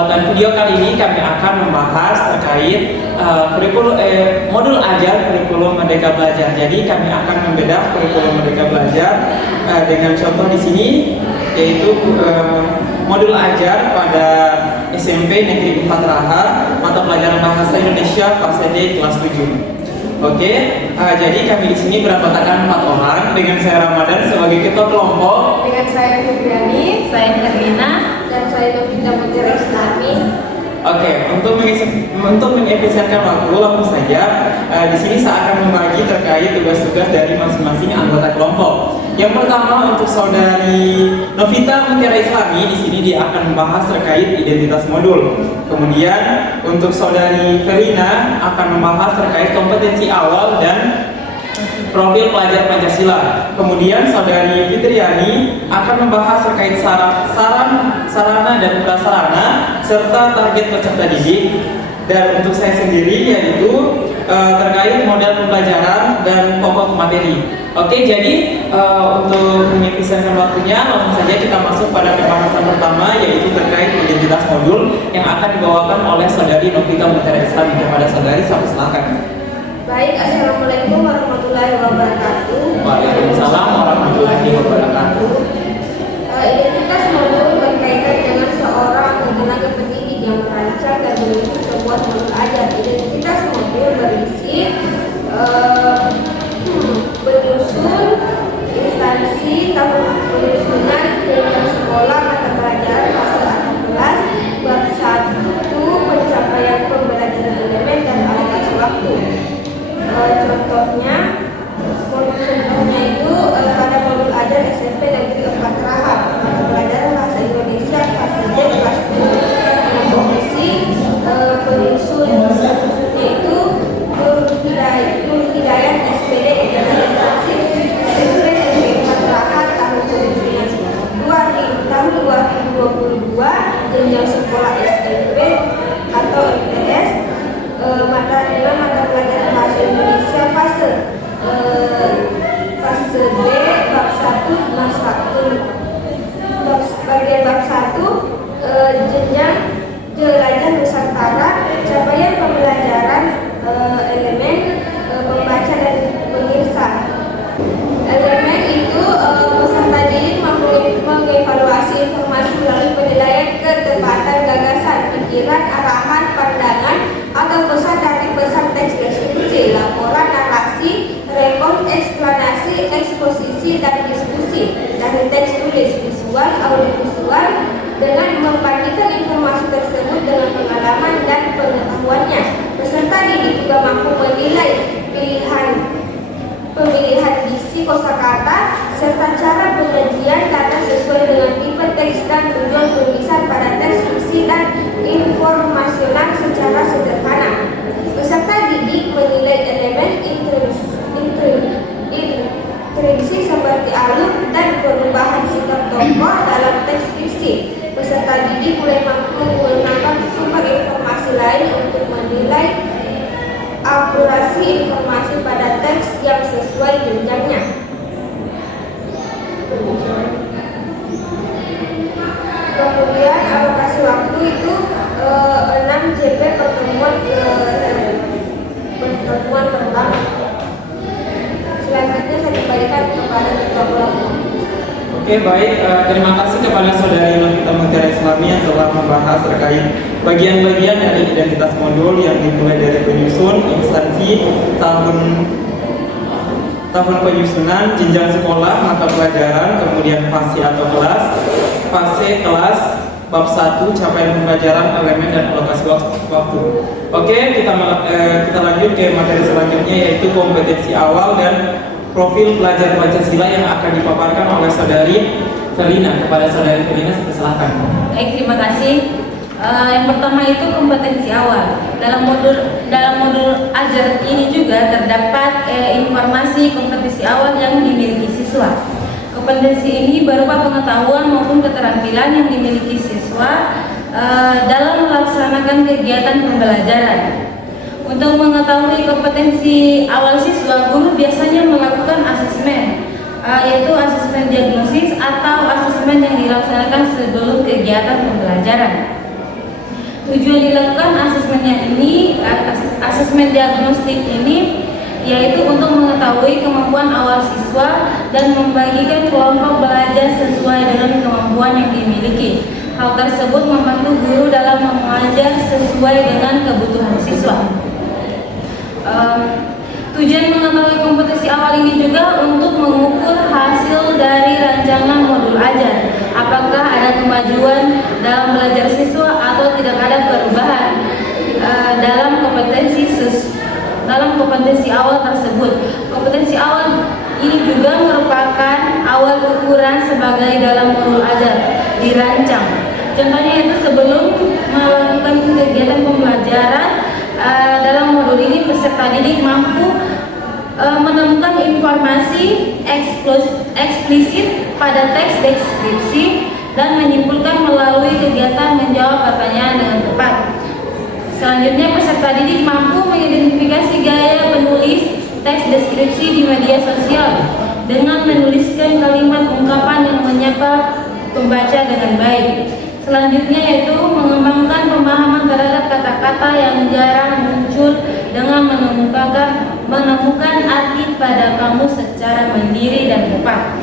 kesempatan video kali ini kami akan membahas terkait modul ajar kurikulum Merdeka Belajar. Jadi kami akan membedah kurikulum Merdeka Belajar dengan contoh di sini, yaitu modul ajar pada SMP Negeri 4 Raha, mata pelajaran Bahasa Indonesia fase D kelas 7. Oke, jadi kami di sini beranggotakan 4 orang dengan saya Ramadan sebagai ketua kelompok, dengan saya Fibriani, Saya Herlina. dan saya Novita Mutiara Islami. Oke, untuk mengefisienkan waktu langsung saja. Di sini saya akan membagi terkait tugas-tugas dari masing-masing anggota kelompok. Yang pertama untuk saudari Novita Mutiara Islami, di sini dia akan membahas terkait identitas modul. Kemudian untuk saudari Verina akan membahas terkait kompetensi awal dan profil pelajar Pancasila. Kemudian saudari Fitriani akan membahas terkait sarana dan prasarana serta target peserta didik. Dan untuk saya sendiri yaitu terkait model pembelajaran dan pokok materi. Oke, jadi untuk mengefisienkan waktunya, langsung saja kita masuk pada pembahasan pertama, yaitu terkait identitas modul yang akan dibawakan oleh saudari Novita Mutiara Islami. Kepada saudari, saya silakan. Baik, Assalamualaikum warahmatullahi wabarakatuh. Waalaikumsalam warahmatullahi wabarakatuh. Identitas modul berkaitan dengan seorang tenaga pendidik yang merancang dan menyusun sebuah modul ajar. Identitas modul berisi menyusun instansi, tahun penyusunan, jenjang sekolah, mata pelajaran, fase atau kelas, bab 1, pencapaian pembelajaran elemen dan alokasi waktu. Contohnya itu pada modul ajar SMP Negeri 4 Raha, mata pelajaran Bahasa Indonesia fase D kelas 10. Komisi penyusunnya itu Nur Hidayat SPD Organisasi SMP Negeri 4 Raha tahun penyusunan tahun 2022, jenjang sekolah SMP atau MTS, mata pelajaran Bahasa Indonesia fase D bab 1 mas 1, bagian bab 1, jenjang jelajah Nusantara, capaian pembelajaran elemen membaca dan mengirsa. Elemen itu peserta didik mengevaluasi informasi melalui penilaian ketepatan gagasan, pikiran, arahan, pandangan, atau pesan dari pesan teks deskripsi, laporan, narasi, rekon, eksplanasi, eksposisi, dan diskusi dari teks tulis, visual, audiovisual, dengan membandingkan informasi tersebut dengan pengalaman dan pengetahuannya. Peserta didik juga mampu menilai pemilihan diksi kosakata serta cara penyajian data sesuai dengan tipe teks dan tujuan tulisan pada teks fiksi dan informasional secara sederhana. Peserta didik menilai elemen intrinsik seperti alur dan perubahan sikap tokoh dalam teks fiksi. Peserta didik mulai mampu menggunakan sumber informasi lain untuk menilai akurasi informasi pada teks yang sesuai jenjangnya. Kemudian alokasi waktu itu 6 JP pertemuan pertama. Selanjutnya saya kembalikan kepada ketua kelompok. Oke, baik. Terima kasih kepada saudari Novita Mutiara Islami yang telah membahas terkait bagian-bagian dari identitas modul yang dimulai dari penyusun, instansi, tahun penyusunan, jenjang sekolah, mata pelajaran, kemudian fase atau kelas, bab 1, capaian pembelajaran, elemen dan alokasi waktu. Oke, kita lanjut ke materi selanjutnya, yaitu kompetensi awal dan profil pelajar Pancasila yang akan dipaparkan oleh saudari Verina. Kepada saudari Verina, silakan. Baik, terima kasih. Yang pertama itu kompetensi awal. Dalam modul ajar ini juga terdapat informasi kompetensi awal yang dimiliki siswa. Kompetensi ini berupa pengetahuan maupun keterampilan yang dimiliki siswa dalam melaksanakan kegiatan pembelajaran. Untuk mengetahui kompetensi awal siswa, guru biasanya melakukan asesmen, yaitu asesmen diagnosis atau asesmen yang dilaksanakan sebelum kegiatan pembelajaran. Tujuan dilakukan asesmen diagnostik ini yaitu untuk mengetahui kemampuan awal siswa dan membagikan kelompok belajar sesuai dengan kemampuan yang dimiliki. Hal tersebut membantu guru dalam mengajar sesuai dengan kebutuhan siswa. Tujuan mengetahui kompetisi awal ini juga untuk mengukur hasil dari rancangan modul ajar. Apakah ada kemajuan dalam belajar siswa atau tidak ada perubahan dalam kompetensi awal tersebut. Kompetensi awal ini juga merupakan awal ukuran sebagai dalam modul ajar dirancang. Contohnya itu sebelum melakukan kegiatan pembelajaran dalam modul ini peserta didik mampu menemukan informasi eksplisit pada teks deskripsi dan menyimpulkan melalui kegiatan menjawab pertanyaan dengan tepat. Selanjutnya, peserta didik mampu mengidentifikasi gaya penulis teks deskripsi di media sosial dengan menuliskan kalimat ungkapan yang menyapa pembaca dengan baik. Selanjutnya yaitu mengembangkan pemahaman terhadap kata-kata yang jarang muncul dengan menemukan arti pada kamus secara mandiri dan tepat.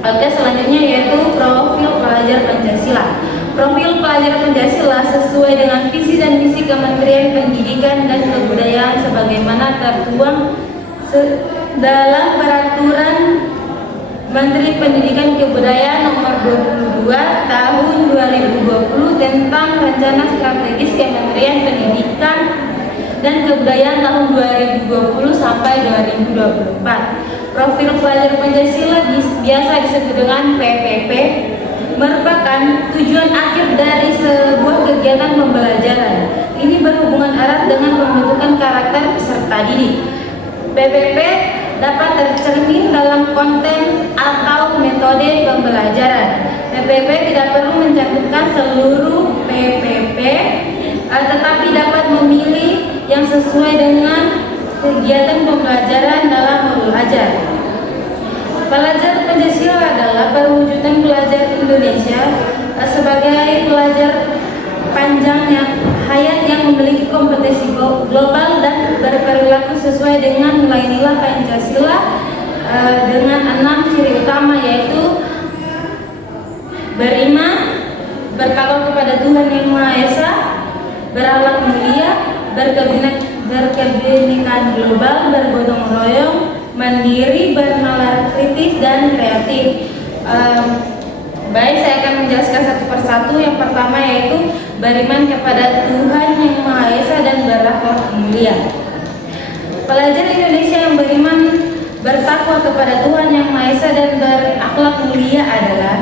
Oke, selanjutnya yaitu profil pelajar Pancasila. Profil pelajar Pancasila sesuai dengan visi dan misi Kementerian Pendidikan dan Kebudayaan sebagaimana tertuang dalam Peraturan Menteri Pendidikan Kebudayaan Nomor 22 Tahun 2020 tentang Rencana Strategis Kementerian Pendidikan dan Kebudayaan tahun 2020 sampai 2024. Profil pelajar Pancasila biasa disebut dengan PPP, merupakan tujuan akhir dari sebuah kegiatan pembelajaran. Ini berhubungan erat dengan pembentukan karakter peserta didik. PPP dapat tercermin dalam konten atau metode pembelajaran. PPP tidak perlu mencantumkan seluruh PPP, tetapi dapat memilih yang sesuai dengan kegiatan pembelajaran dalam modul ajar. Pelajar Pancasila adalah perwujudan pelajar Indonesia sebagai pelajar panjang hayat yang memiliki kompetensi global dan berperilaku sesuai dengan nilai-nilai Pancasila dengan 6 ciri utama, yaitu beriman, bertakwa kepada Tuhan Yang Maha Esa, berakhlak mulia, berkebinekaan global, bergotong royong, mandiri, bernalar kritis, dan kreatif. Baik, saya akan menjelaskan satu persatu. Yang pertama yaitu beriman kepada Tuhan Yang Maha Esa dan berakhlak mulia. Pelajar Indonesia yang beriman, bertakwa kepada Tuhan Yang Maha Esa dan berakhlak mulia adalah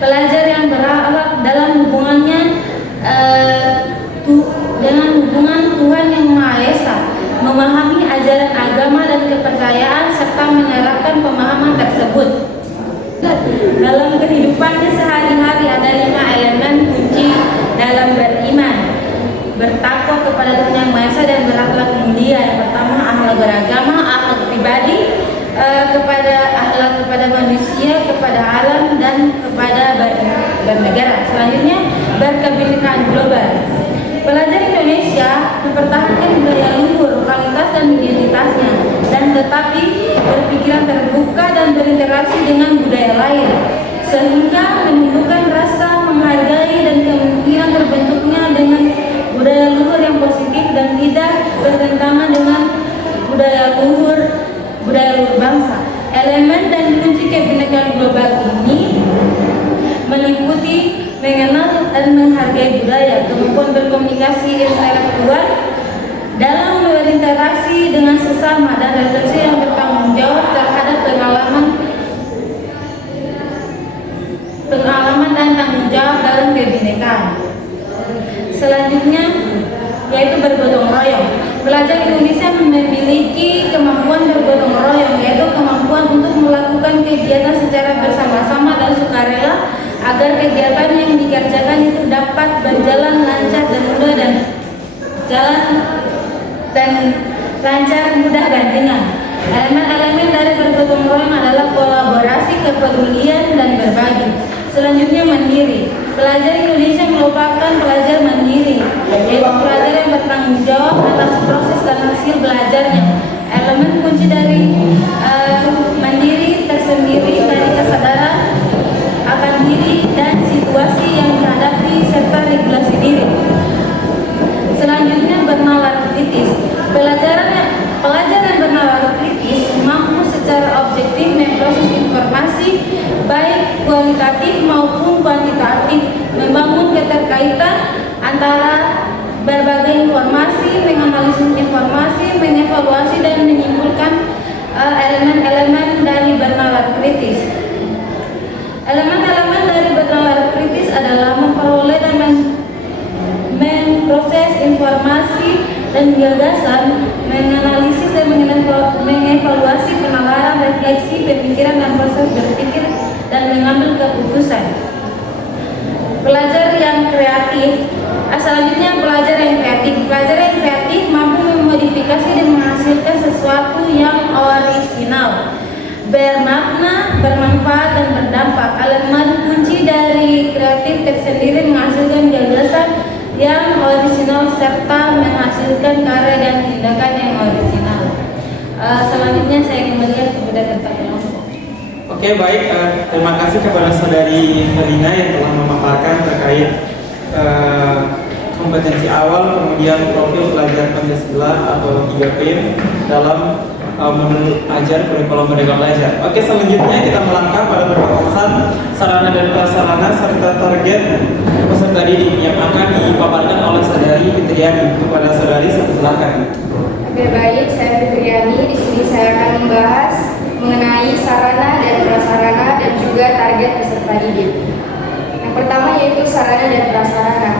pelajar yang berakhlak dalam hubungannya dengan hubungan Tuhan Yang Maha Esa, memahami ajaran agama dan kepercayaan serta menerapkan pemahaman tersebut dalam kehidupannya sehari-hari. Ada 5 elemen kunci dalam beriman: bertakwa kepada Tuhan Yang Maha Esa dan berakhlak mulia. Yang pertama, akhlak beragama, akhlak pribadi, akhlak kepada manusia, kepada alam, dan kepada bernegara. Selanjutnya, berkebinekaan global. Pelajar Indonesia mempertahankan budaya luhur, lokalitas, dan identitasnya, dan tetapi berpikiran terbuka dan berinteraksi dengan budaya lain, sehingga menimbulkan rasa menghargai dan kemungkinan terbentuknya dengan budaya luhur yang positif dan tidak bertentangan dengan budaya luhur bangsa. Elemen dan kunci kebinekaan global ini meliputi mengenal dan menghargai budaya, kemampuan berkomunikasi intelektual dalam berinteraksi dengan sesama, dan refleksi yang bertanggung jawab terhadap pengalaman dan tanggung jawab dalam kebinekaan. Selanjutnya yaitu bergotong royong. Pelajar Indonesia memiliki kemampuan bergotong royong, yaitu kemampuan untuk melakukan kegiatan secara bersama-sama dan sukarela agar kegiatan yang dikerjakan itu dapat berjalan lancar dan mudah dan ringan. Elemen-elemen dari bergotong royong adalah kolaborasi, kepedulian, dan berbagi. Selanjutnya, mandiri. Pelajar Indonesia merupakan pelajar mandiri, yaitu pelajar yang bertanggung jawab atas proses dan hasil belajarnya. Elemen kunci dari mandiri tersendiri dari kesadaran akan diri dan situasi yang dihadapi serta regulasi diri. Selanjutnya, bernalar kritis. Pelajar yang bernalar kritis mampu secara objektif memproses informasi baik kualitatif maupun kuantitatif, membangun keterkaitan antara berbagai informasi, menganalisis informasi, mengevaluasi dan menyimpulkan elemen-elemen dari bernalar kritis. Elemen-elemen dari bernalar kritis adalah memperoleh dan memproses informasi dan gagasan, menganalisis dan mengevaluasi penalaran, refleksi, pemikiran dan proses berpikir dan mengambil keputusan. Pelajar yang kreatif. Selanjutnya, pelajar yang kreatif. Pelajar yang kreatif mampu memodifikasi dan menghasilkan sesuatu yang orisinal, bermakna, bermanfaat dan berdampak. Elemen kunci dari kreatif tersendiri menghasilkan gagasan yang orisinal serta menghasilkan karya dan tindakan yang orisinal. Selanjutnya saya kembalikan kepada Dr. Kelompok. Oke, baik. Terima kasih kepada Saudari Felina yang telah memaparkan terkait kompetensi awal, kemudian profil pelajar Pancasila atau 3P dalam modul ajar kurikulum Merdeka Belajar. Oke, selanjutnya kita melangkah pada pembahasan sarana dan prasarana serta target peserta didik yang akan dipaparkan oleh Saudari Fitriani. Kepada Saudari, silakan. Oke, baik, saya Fitriani. Di sini saya akan membahas mengenai sarana dan prasarana dan juga target peserta didik. Yang pertama yaitu sarana dan prasarana.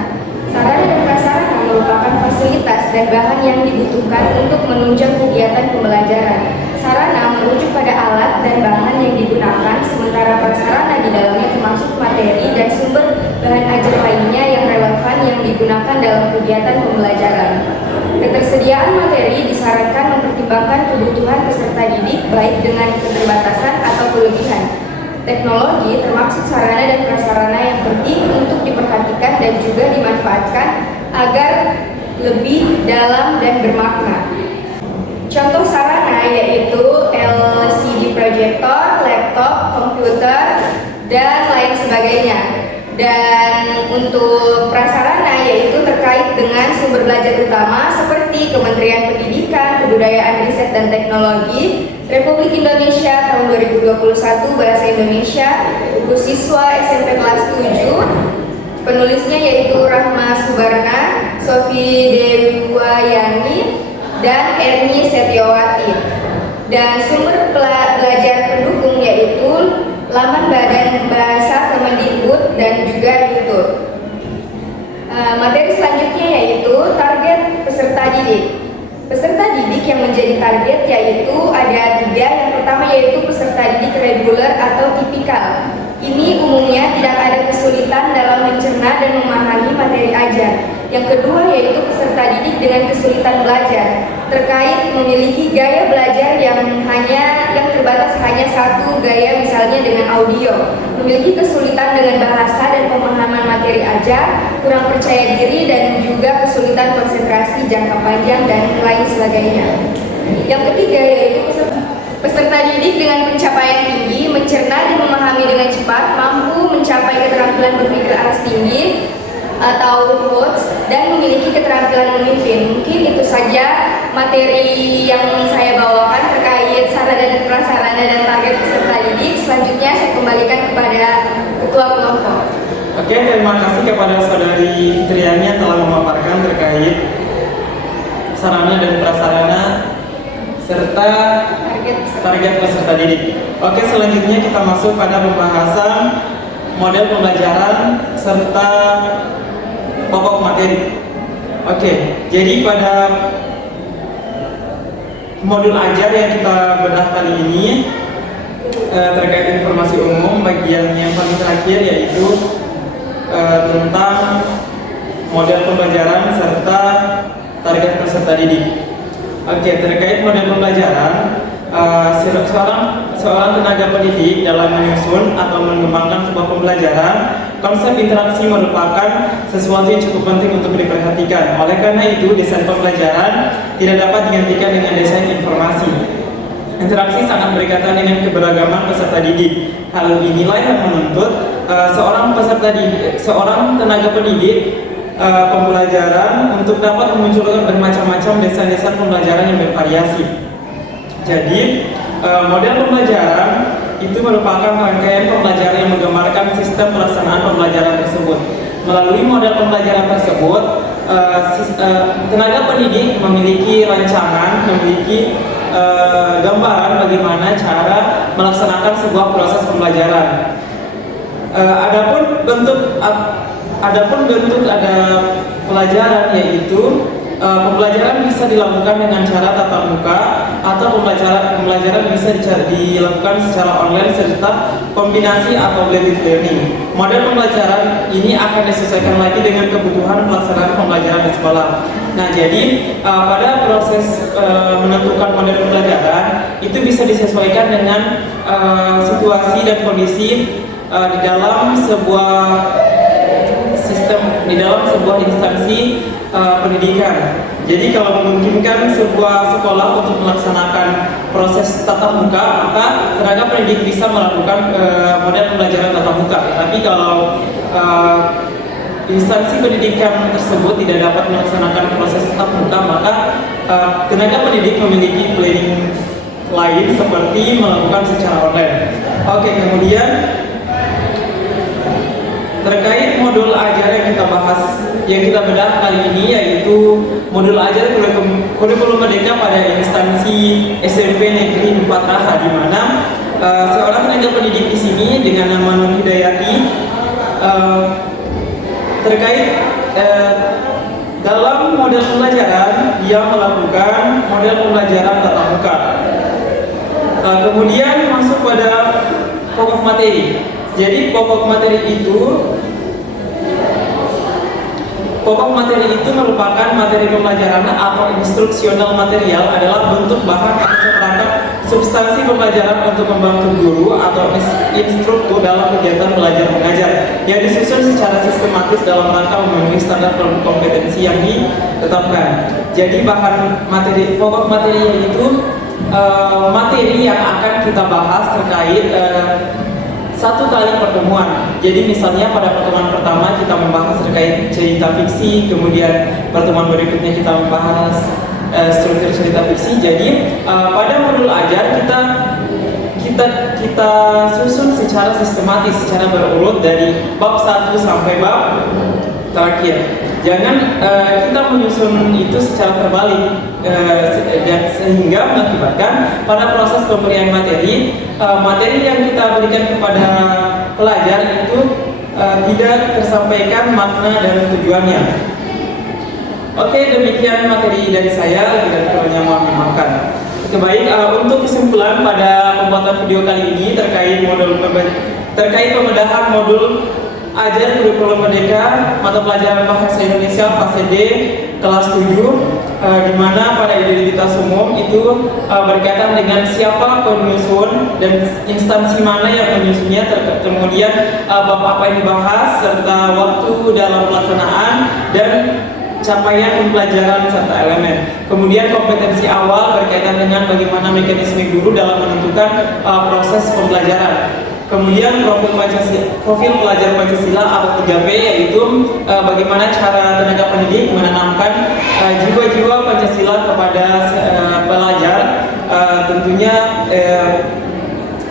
Sarana dan prasarana merupakan fasilitas dan bahan yang dibutuhkan untuk menunjang kegiatan pembelajaran. Sarana merujuk pada alat dan bahan yang digunakan, sementara prasarana di dalamnya termasuk materi dan sumber bahan ajar lainnya yang relevan yang digunakan dalam kegiatan pembelajaran. Ketersediaan materi disarankan mempertimbangkan kebutuhan peserta didik baik dengan keterbatasan atau kelebihan. Teknologi termasuk sarana dan prasarana yang penting untuk diperhatikan dan juga dimanfaatkan agar lebih dalam dan bermakna. Contoh sarana yaitu LCD projector, laptop, komputer, dan lain sebagainya. Dan untuk prasarana yaitu terkait dengan sumber belajar utama seperti Kementerian Pendidikan, Kebudayaan, Riset dan Teknologi Republik Indonesia tahun 2021 Bahasa Indonesia, buku siswa SMP kelas 7. Penulisnya yaitu Rahma Subarna, Sofi Dewayani, dan Erni Setiawati. Dan sumber belajar pendukung yaitu laman Badan Bahasa Kemendikbud dan juga YouTube. Materi selanjutnya yaitu target peserta didik. Peserta didik yang menjadi target yaitu ada 3. Yang pertama yaitu peserta didik reguler atau tipikal. Ini umumnya tidak ada kesulitan dalam mencerna dan memahami materi ajar. Yang kedua yaitu peserta didik dengan kesulitan belajar, terkait memiliki gaya belajar yang terbatas hanya satu gaya, misalnya dengan audio, memiliki kesulitan dengan bahasa dan pemahaman materi ajar, kurang percaya diri dan juga kesulitan konsentrasi jangka panjang dan lain sebagainya. Yang ketiga yaitu peserta didik dengan pencapaian tinggi, mencerna dan memahami dengan cepat, mampu mencapai keterampilan berpikir aras tinggi atau quotes, dan memiliki keterampilan memimpin. Mungkin itu saja materi yang saya bawakan terkait sarana dan prasarana dan target peserta didik. Selanjutnya saya kembalikan kepada Ketua Kelompok. Oke, terima kasih kepada Saudari Fitriani yang telah memaparkan terkait sarana dan prasarana serta target peserta didik. Oke, selanjutnya kita masuk pada pembahasan model pembelajaran serta pokok materi. Oke, jadi pada modul ajar yang kita bedah kali ini terkait informasi umum, bagian yang paling terakhir yaitu tentang model pembelajaran serta target peserta didik. Oke, terkait model pembelajaran, seorang tenaga pendidik dalam menyusun atau mengembangkan sebuah pembelajaran, konsep interaksi merupakan sesuatu yang cukup penting untuk diperhatikan. Oleh karena itu, desain pembelajaran tidak dapat digantikan dengan desain informasi. Interaksi sangat berkaitan dengan keberagaman peserta didik. Hal inilah yang menuntut seorang tenaga pendidik pembelajaran untuk dapat memunculkan bermacam-macam desain-desain pembelajaran yang bervariasi. Jadi, model pembelajaran itu merupakan rangkaian pembelajaran yang menggambarkan sistem pelaksanaan pembelajaran tersebut. Melalui model pembelajaran tersebut, tenaga pendidik memiliki rancangan, memiliki gambaran bagaimana cara melaksanakan sebuah proses pembelajaran. Adapun bentuk ada pelajaran, yaitu pembelajaran bisa dilakukan dengan cara tatap muka atau pembelajaran bisa dilakukan secara online serta kombinasi atau blended learning. Model pembelajaran ini akan disesuaikan lagi dengan kebutuhan pelaksanaan pembelajaran di sekolah. Nah, jadi pada proses menentukan model pembelajaran itu bisa disesuaikan dengan situasi dan kondisi di dalam sebuah sistem, di dalam sebuah instansi pendidikan. Jadi kalau memungkinkan sebuah sekolah untuk melaksanakan proses tatap muka, maka tenaga pendidik bisa melakukan model pembelajaran tatap muka. Tapi kalau instansi pendidikan tersebut tidak dapat melaksanakan proses tatap muka, maka tenaga pendidik memiliki planning lain seperti melakukan secara online. Oke, kemudian terkait modul ajar yang kita bahas, yang kita bedah kali ini, yaitu modul ajar kurikulum merdeka pada instansi SMP Negeri 4 Raha, di mana seorang tenaga pendidik di sini dengan nama Nur Hidayati terkait dalam model pembelajaran dia melakukan model pembelajaran tatap muka. Kemudian masuk pada pokok materi. Jadi pokok materi itu merupakan materi pembelajaran atau instruksional material, adalah bentuk bahan atau perangkat substansi pembelajaran untuk membantu guru atau instruktur dalam kegiatan belajar mengajar yang disusun secara sistematis dalam rangka memenuhi standar kompetensi yang ditetapkan. Jadi bahan materi, pokok materi itu materi yang akan kita bahas terkait satu kali pertemuan. Jadi misalnya pada pertemuan pertama kita membahas terkait cerita fiksi, kemudian pertemuan berikutnya kita membahas struktur cerita fiksi. Jadi pada modul ajar kita susun secara sistematis, secara berurut dari bab 1 sampai bab terakhir. Jangan kita menyusun itu secara terbalik dan sehingga mengakibatkan pada proses pemberian materi yang kita berikan kepada pelajar itu tidak tersampaikan makna dan tujuannya. Oke, demikian materi dari saya, lebih dan kurangnya mohon dimaafkan. Baik, untuk kesimpulan pada pembuatan video kali ini terkait pembedahan modul ajar kurikulum merdeka mata pelajaran bahasa Indonesia fase D kelas 7, di mana pada identitas umum itu berkaitan dengan siapa penyusun dan instansi mana yang menyusunnya, kemudian bab apa yang dibahas serta waktu dalam pelaksanaan dan capaian pembelajaran serta elemen. Kemudian kompetensi awal berkaitan dengan bagaimana mekanisme guru dalam menentukan proses pembelajaran. Kemudian profil pelajar Pancasila atau 3P, yaitu bagaimana cara tenaga pendidik menanamkan jiwa-jiwa Pancasila kepada pelajar, tentunya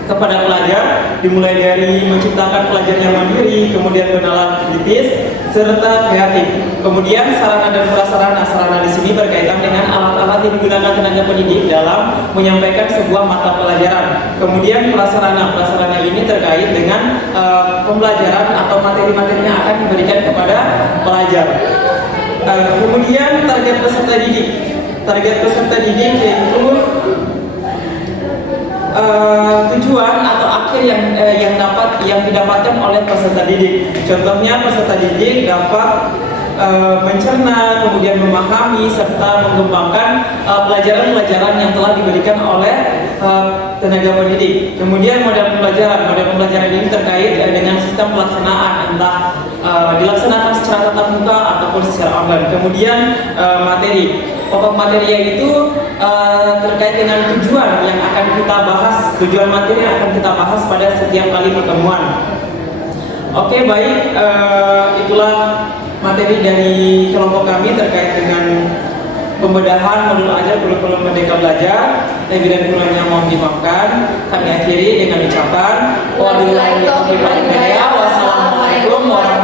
kepada pelajar, dimulai dari menciptakan pelajar yang mandiri, kemudian bernalar kritis, serta kreatif. Kemudian sarana dan prasarana di sini berkaitan dengan alat-alat yang digunakan tenaga pendidik dalam menyampaikan sebuah mata pelajaran. Kemudian prasarana ini terkait dengan pembelajaran atau materi-materi yang akan diberikan kepada pelajar. Kemudian target peserta didik yaitu tujuan atau akhir yang didapatkan oleh peserta didik. Contohnya peserta didik dapat mencerna, kemudian memahami serta mengembangkan pelajaran-pelajaran yang telah diberikan oleh tenaga pendidik. Kemudian model pembelajaran ini terkait dengan sistem pelaksanaan, entah dilaksanakan secara tatap muka ataupun secara online. Kemudian materi. Pokok materi yaitu terkait dengan tujuan yang akan kita bahas, tujuan materi yang akan kita bahas pada setiap kali pertemuan. Oke, baik, itulah materi dari kelompok kami terkait dengan pembedahan modul ajar kurikulum Merdeka Belajar. Lebih dan kurangnya mohon dimaafkan. Kami akhiri dengan ucapan wassalamualaikum warahmatullahi wabarakatuh.